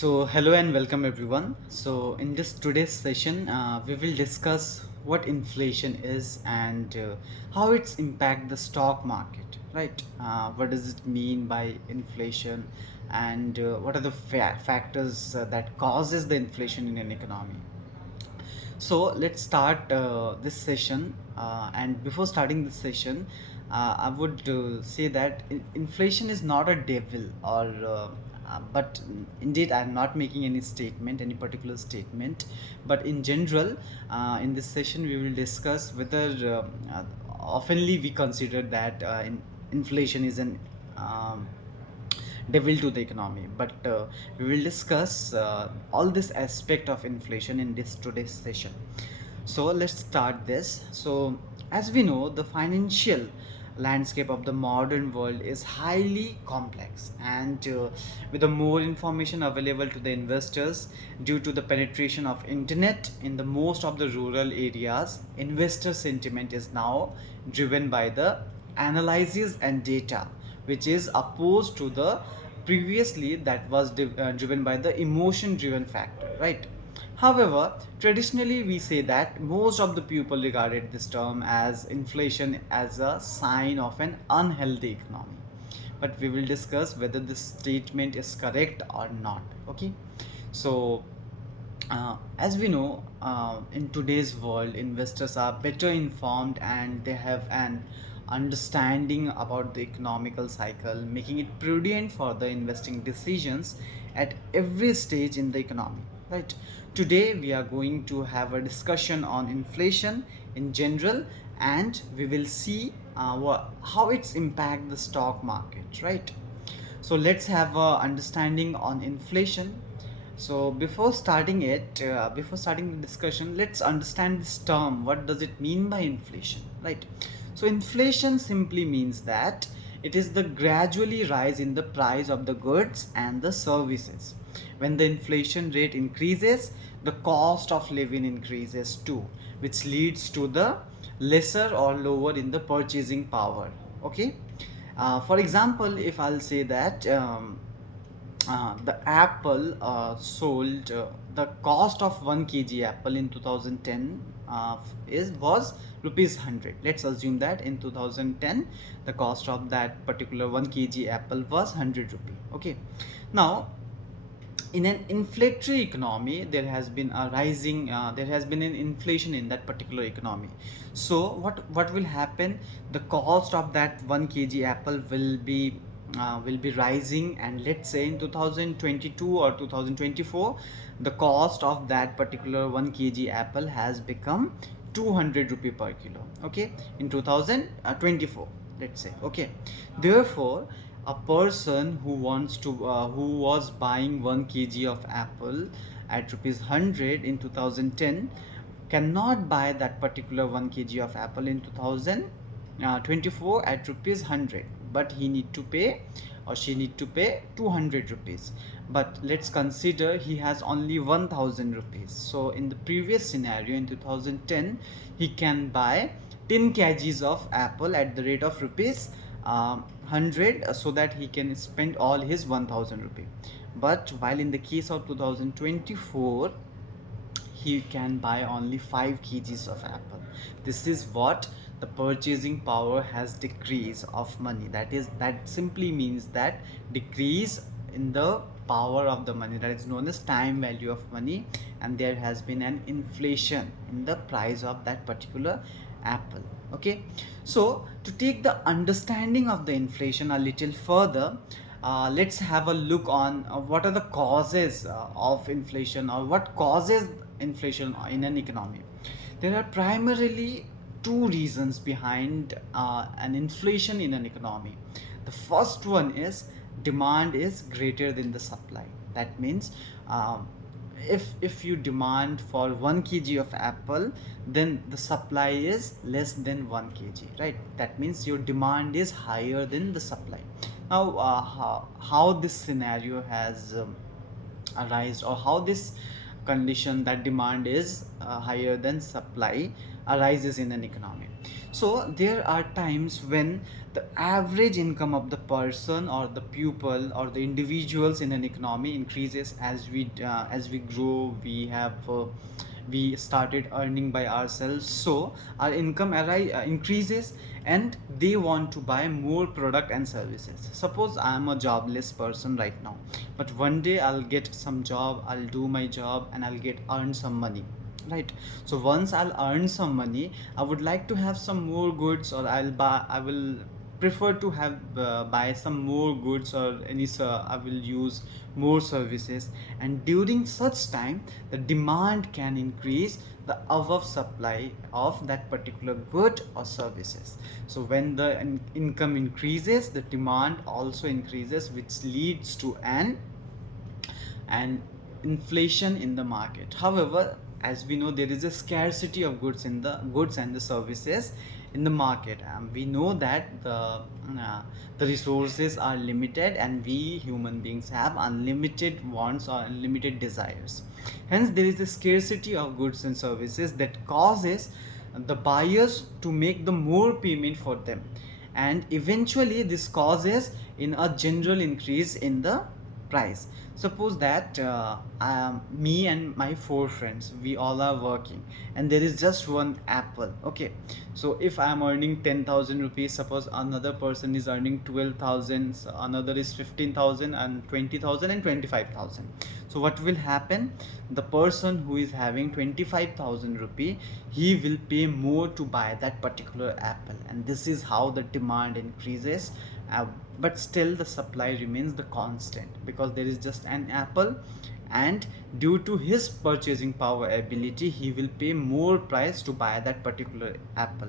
Hello and welcome everyone. In this today's session, we will discuss what inflation is and how it's impact the stock market. Right? What does it mean by inflation, and what are the factors that causes the inflation in an economy? So let's start this session. And before starting this session, I would say that inflation is not a devil, but indeed I'm not making any statement, any particular statement. But in general, in this session, we will discuss whether oftenly we consider that inflation is an devil to the economy, but we will discuss all this aspect of inflation in this today's session. So let's start this. As we know, the financial landscape of the modern world is highly complex, and with the more information available to the investors due to the penetration of internet in the most of the rural areas, investor sentiment is now driven by the analysis and data, which is opposed to the previously that was driven by the emotion driven factor, right? However, traditionally we say that most of the people regarded this term as inflation as a sign of an unhealthy economy, but we will discuss whether this statement is correct or not. Okay. so as we know, in today's world, investors are better informed and they have an understanding about the economical cycle, making it prudent for the investing decisions at every stage in the economy. Right. Today, we are going to have a discussion on inflation in general, and we will see how it's impact the stock market. Right. So let's have a understanding on inflation. So before starting the discussion, let's understand this term. What does it mean by inflation, right? So inflation simply means that it is the gradually rise in the price of the goods and the services. When the inflation rate increases, the cost of living increases too, which leads to the lesser or lower in the purchasing power. Okay. For example, if I'll say that the apple sold the cost of 1 kg apple in 2010 is was rupees 100. Let's assume that in 2010 the cost of that particular 1 kg apple was 100 rupee. Okay. Now, in an inflationary economy, there has been an inflation in that particular economy. So what will happen? The cost of that 1 kg apple will be rising, and let's say in 2022 or 2024, the cost of that particular 1 kg apple has become 200 rupee per kilo. Okay. In 2024, let's say. Okay. Therefore, a person who was buying 1 kg of apple at rupees 100 in 2010 cannot buy that particular 1 kg of apple in 2024 at rupees 100, but he need to pay or she need to pay 200 rupees. But let's consider he has only 1000 rupees. So in the previous scenario in 2010, he can buy 10 kgs of apple at the rate of rupees 100, so that he can spend all his 1000 rupee. But while in the case of 2024, he can buy only 5 kgs of apple. This is what the purchasing power has decrease of money. That simply means that decrease in the power of the money, that is known as time value of money, and there has been an inflation in the price of that particular apple. Okay. So to take the understanding of the inflation a little further, let's have a look on what are the causes of inflation, or what causes inflation in an economy. There are primarily two reasons behind an inflation in an economy. The first one is demand is greater than the supply. That means if you demand for 1 kg of apple, then the supply is less than 1 kg, right? That means your demand is higher than the supply. Now, how this scenario has arise, or how this condition that demand is higher than supply arises in an economy. So there are times when the average income of the person or the pupil or the individuals in an economy increases as we grow. We started earning by ourselves, so our increases, and they want to buy more product and services. Suppose I am a jobless person right now, but one day I'll get some job, I'll do my job, and I'll get earn some money, right? So once I'll earn some money, I would like to have some more goods, or I will prefer to have buy some more goods, or I will use more services. And during such time, the demand can increase the above supply of that particular good or services. So when the income increases, the demand also increases, which leads to an inflation in the market. However, as we know, there is a scarcity of goods and the services in the market. We know that the resources are limited, and we human beings have unlimited wants or unlimited desires. Hence, there is a scarcity of goods and services that causes the buyers to make the more payment for them, and eventually this causes in a general increase in the price. Suppose that me and my four friends, we all are working, and there is just one apple. Okay, so if I am earning 10,000 rupees, suppose another person is earning 12,000, so another is 15,000 and 20,000 and 25,000. So what will happen? The person who is having 25,000 rupee, he will pay more to buy that particular apple, and this is how the demand increases. uh, but still the supply remains the constant, because there is just an apple, and due to his purchasing power ability, he will pay more price to buy that particular apple.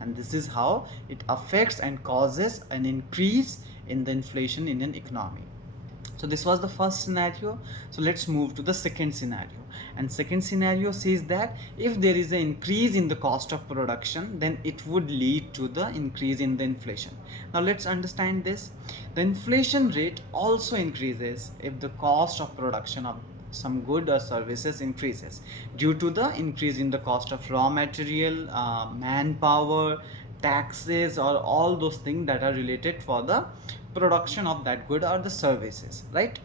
And this is how it affects and causes an increase in the inflation in an economy. So this was the first scenario. So let's move to the second scenario. And second scenario says that if there is an increase in the cost of production, then it would lead to the increase in the inflation. Now let's understand this. The inflation rate also increases if the cost of production of some good or services increases due to the increase in the cost of raw material, manpower, taxes, or all those things that are related for the production of that good or the services, right?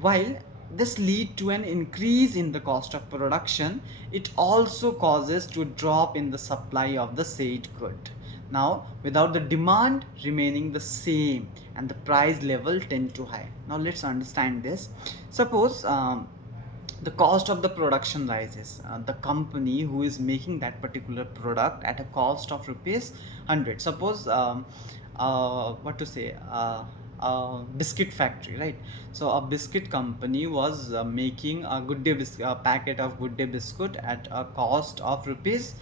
While this lead to an increase in the cost of production, it also causes to drop in the supply of the said good. Now without the demand remaining the same, and the price level tend to high. Now let's understand this. Suppose the cost of the production rises. The company who is making that particular product at a cost of rupees 100, suppose what to say, a biscuit factory, right? So a biscuit company was making a packet of good day biscuit at a cost of rupees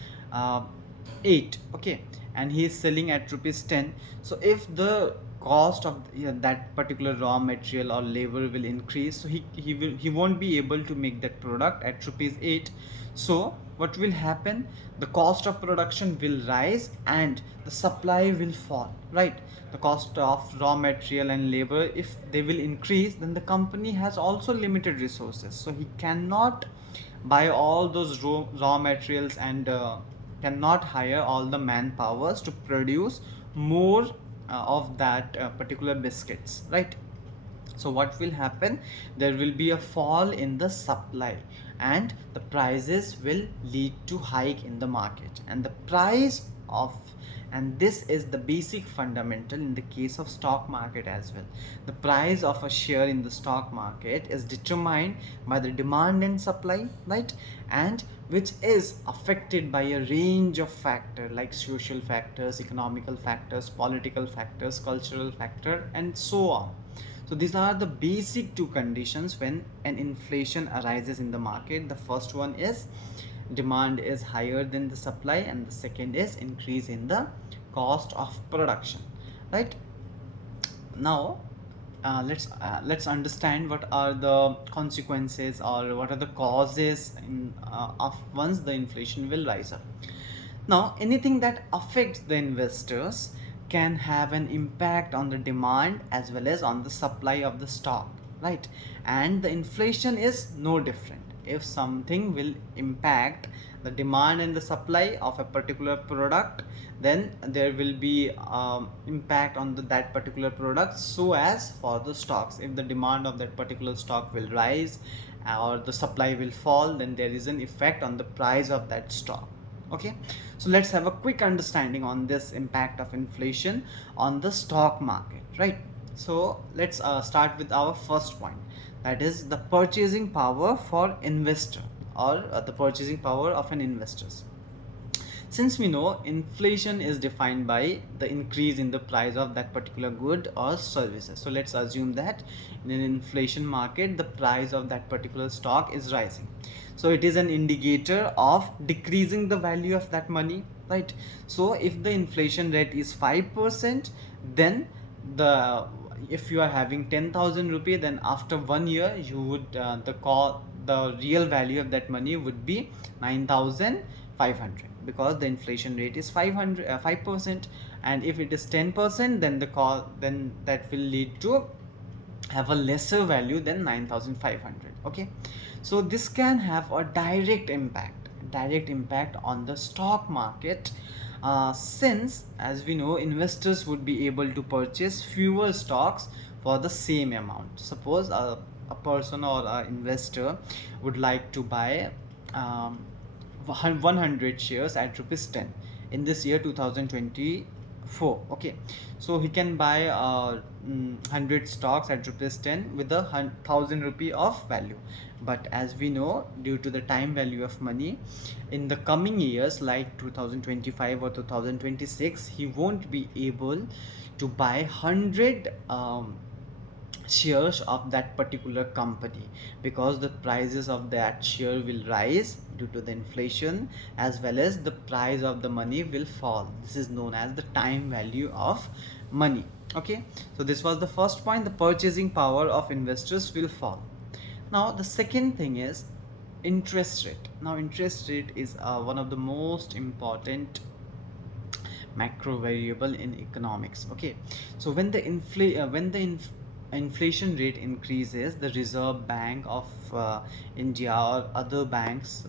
8. Okay, and he is selling at rupees 10. So if the cost of that particular raw material or labor will increase, so he won't be able to make that product at rupees 8. So what will happen? The cost of production will rise and the supply will fall, right? The cost of raw material and labor, if they will increase, then the company has also limited resources, so he cannot buy all those raw materials, and cannot hire all the manpowers to produce more of that particular biscuits, right? So what will happen? There will be a fall in the supply, and the prices will lead to hike in the market, and the price of and this is the basic fundamental in the case of stock market as well. The price of a share in the stock market is determined by the demand and supply, right? And which is affected by a range of factors like social factors, economical factors, political factors, cultural factor, and so on. So these are the basic two conditions when an inflation arises in the market. The first one is demand is higher than the supply, and the second is increase in the cost of production, right? Now let's understand what are the consequences, or what are the causes of once the inflation will rise up. Now anything that affects the investors can have an impact on the demand as well as on the supply of the stock, right? And the inflation is no different. if something will impact the demand and the supply of a particular product, then there will be impact on that particular product. So as for the stocks, if the demand of that particular stock will rise or the supply will fall, then there is an effect on the price of that stock. Okay, so let's have a quick understanding on this impact of inflation on the stock market, right? So let's start with our first point, that is the purchasing power for investor, or the purchasing power of an investors. Since we know inflation is defined by the increase in the price of that particular good or services, so let's assume that in an inflation market the price of that particular stock is rising. So it is an indicator of decreasing the value of that money, right? So if the inflation rate is 5%, then the if you are having 10,000 rupee, then after 1 year you would the real value of that money would be 9,500, because the inflation rate is 5%. And if it is 10%, then then that will lead to have a lesser value than 9,500. Okay, so this can have a direct impact on the stock market, since as we know investors would be able to purchase fewer stocks for the same amount. Suppose a person or an investor would like to buy um, 100 shares at rupees 10 in this year 2024. Okay, so he can buy 100 stocks at rupees 10 with a 1000 rupee of value. But as we know, due to the time value of money, in the coming years like 2025 or 2026, he won't be able to buy 100 shares of that particular company, because the prices of that share will rise due to the inflation, as well as the price of the money will fall. This is known as the time value of money. Okay, so this was the first point, the purchasing power of investors will fall. Now the second thing is interest rate. Now interest rate is one of the most important macro variable in economics. Okay, so inflation rate increases, the Reserve Bank of India or other banks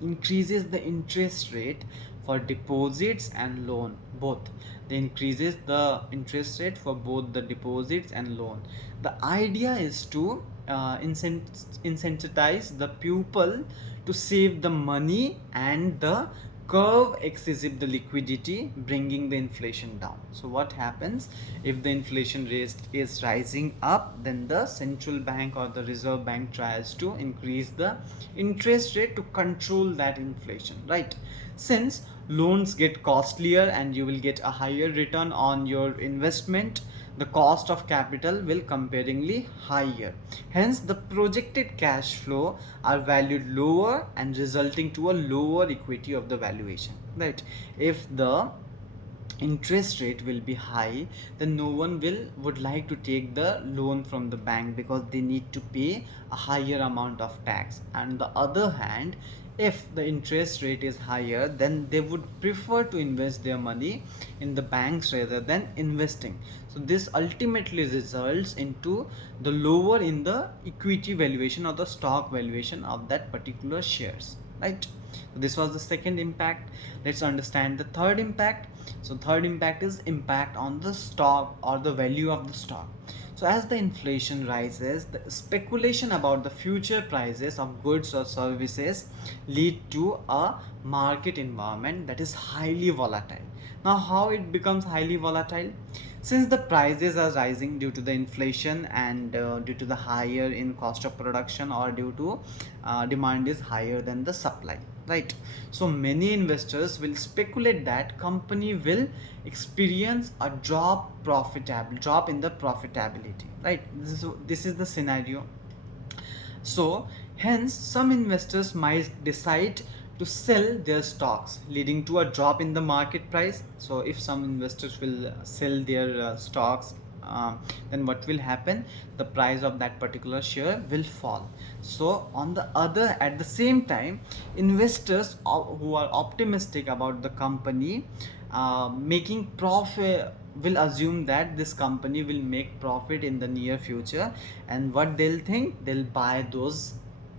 increases the interest rate for deposits and loan both. They increases the interest rate for both the deposits and loan. The idea is to incentivize the pupil to save the money, and the curve excessive the liquidity, bringing the inflation down. So what happens if the inflation rate is rising up, then the central bank or the Reserve Bank tries to increase the interest rate to control that inflation, right? Since loans get costlier and you will get a higher return on your investment, the cost of capital will comparingly higher. Hence, the projected cash flow are valued lower and resulting to a lower equity of the valuation. Right? If the interest rate will be high, then no one would like to take the loan from the bank, because they need to pay a higher amount of tax. And the other hand, if the interest rate is higher, then they would prefer to invest their money in the banks rather than investing. So this ultimately results into the lower in the equity valuation or the stock valuation of that particular shares, right? So this was the second impact. Let's understand the third impact. So third impact is impact on the stock or the value of the stock. So as the inflation rises, the speculation about the future prices of goods or services lead to a market environment that is highly volatile. Now how it becomes highly volatile? Since the prices are rising due to the inflation, and due to the higher in cost of production, or due to demand is higher than the supply, right? So many investors will speculate that company will experience a drop in the profitability, right? This is the scenario. So hence some investors might decide to sell their stocks, leading to a drop in the market price. So if some investors will sell their stocks, then what will happen? The price of that particular share will fall. So on the other, at the same time, investors who are optimistic about the company making profit will assume that this company will make profit in the near future, and what they'll think, they'll buy those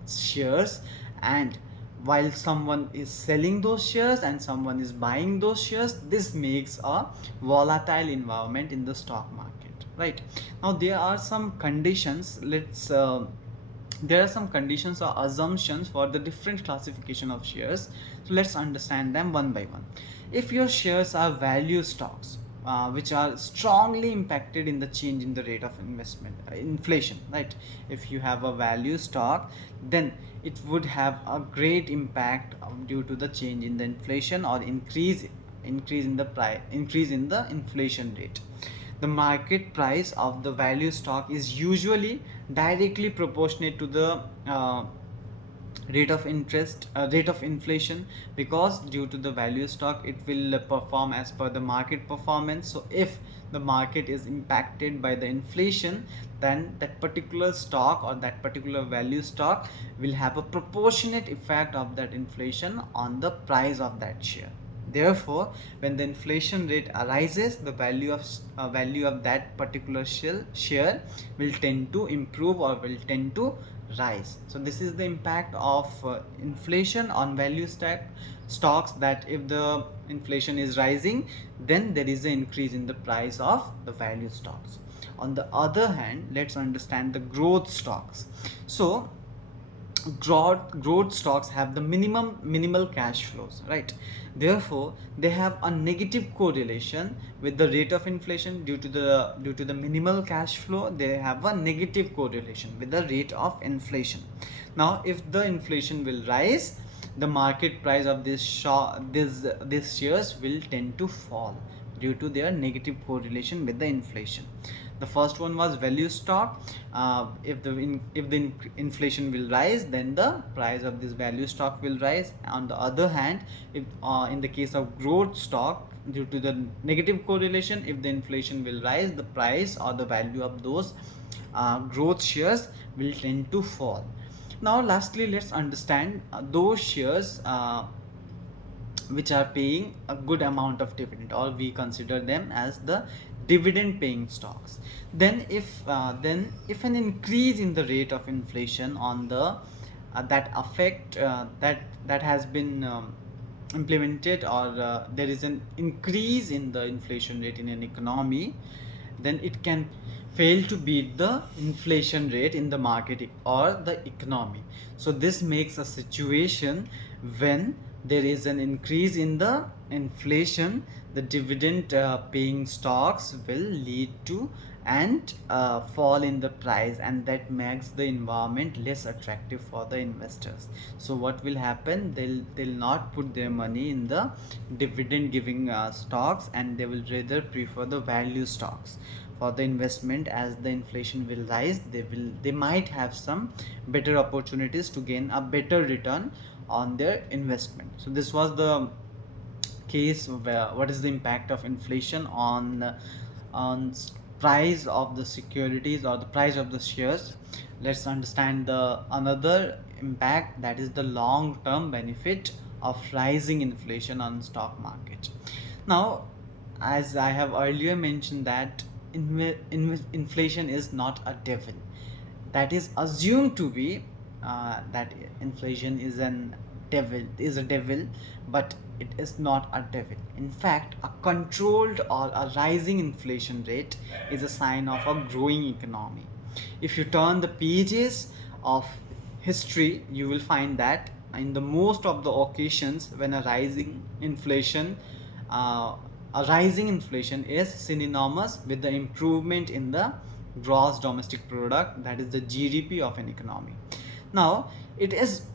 shares, and while someone is selling those shares and someone is buying those shares, this makes a volatile environment in the stock market, right? Now there are some conditions. There are some conditions or assumptions for the different classification of shares. So let's understand them one by one. If your shares are value stocks, which are strongly impacted in the change in the rate of investment inflation, right? If you have a value stock, then it would have a great impact due to the change in the inflation or increase in the inflation rate. The market price of the value stock is usually directly proportionate to the rate of inflation, because due to the value stock it will perform as per the market performance. So if the market is impacted by the inflation, then that particular stock or that particular value stock will have a proportionate effect of that inflation on the price of that share. Therefore, when the inflation rate arises, the value of that particular share will tend to improve or will tend to rise. So this is the impact of inflation on stocks, that if the inflation is rising, then there is an increase in the price of the value stocks. On the other hand, let's understand the growth stocks. So growth stocks have the minimal cash flows, right? Therefore they have a negative correlation with the rate of inflation. Due to the minimal cash flow, they have a negative correlation with the rate of inflation. Now if the inflation will rise, the market price of these shares will tend to fall due to their negative correlation with the inflation. The first one was value stock. If the inflation will rise, then the price of this value stock will rise. On the other hand, if in the case of growth stock, due to the negative correlation, if the inflation will rise, the price or the value of those growth shares will tend to fall. Now lastly, let's understand those shares which are paying a good amount of dividend, or we consider them as the dividend paying stocks. Then if an increase in the rate of inflation on the that affect that has been implemented, or there is an increase in the inflation rate in an economy, then it can fail to beat the inflation rate in the market or the economy. So this makes a situation when there is an increase in the inflation, the dividend paying stocks will lead to and fall in the price, and that makes the environment less attractive for the investors. So what will happen, they'll not put their money in the dividend giving stocks, and they will rather prefer the value stocks for the investment. As the inflation will rise, they might have some better opportunities to gain a better return on their investment. So this was the case where what is the impact of inflation on price of the securities or the price of the shares. Let's understand the another impact, that is the long term benefit of rising inflation on stock market. Now, as I have earlier mentioned, that inflation is not a devil. That is assumed to be that inflation is a devil, but it is not a devil. In fact, a controlled or a rising inflation rate is a sign of a growing economy. If you turn the pages of history, you will find that in the most of the occasions when uh, a rising inflation is synonymous with the improvement in the gross domestic product, that is the GDP of an economy. Now it is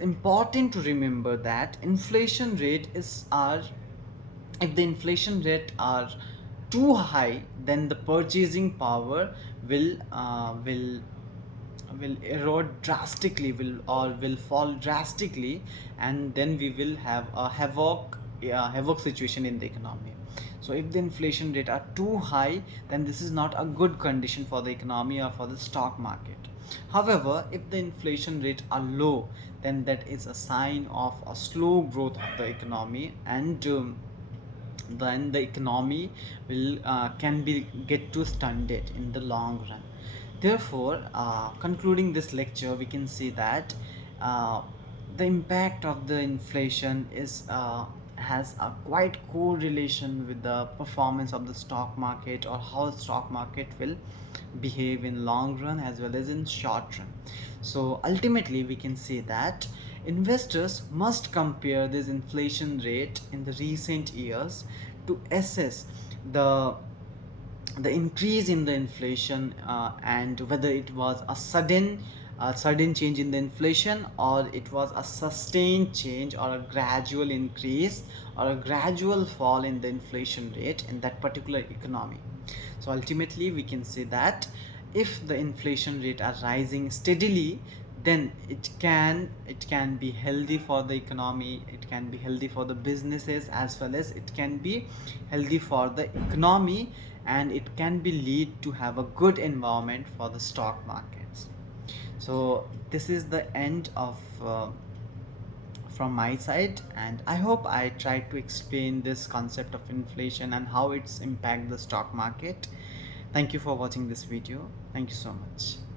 important to remember that inflation rate is are if the inflation rate are too high, then the purchasing power will erode drastically, will fall drastically, and then we will have a havoc situation in the economy. So if the inflation rate are too high, then this is not a good condition for the economy or for the stock market. However, if the inflation rate are low, then that is a sign of a slow growth of the economy, and then the economy will can be get to stunted in the long run. Therefore, concluding this lecture, we can see that uh, the impact of the inflation is has a quite correlation with the performance of the stock market, or how the stock market will behave in long run as well as in short run. So ultimately, we can say that investors must compare this inflation rate in the recent years to assess the increase in the inflation, and whether it was a sudden change in the inflation, or it was a sustained change, or a gradual increase, or a gradual fall in the inflation rate in that particular economy. So ultimately, we can say that if the inflation rate are rising steadily, then it can be healthy for the economy, it can be healthy for the businesses, as well as it can be healthy for the economy, and it can be lead to have a good environment for the stock markets. So this is the end of from my side, and I hope I tried to explain this concept of inflation and how it's impact the stock market. Thank you for watching this video. Thank you so much.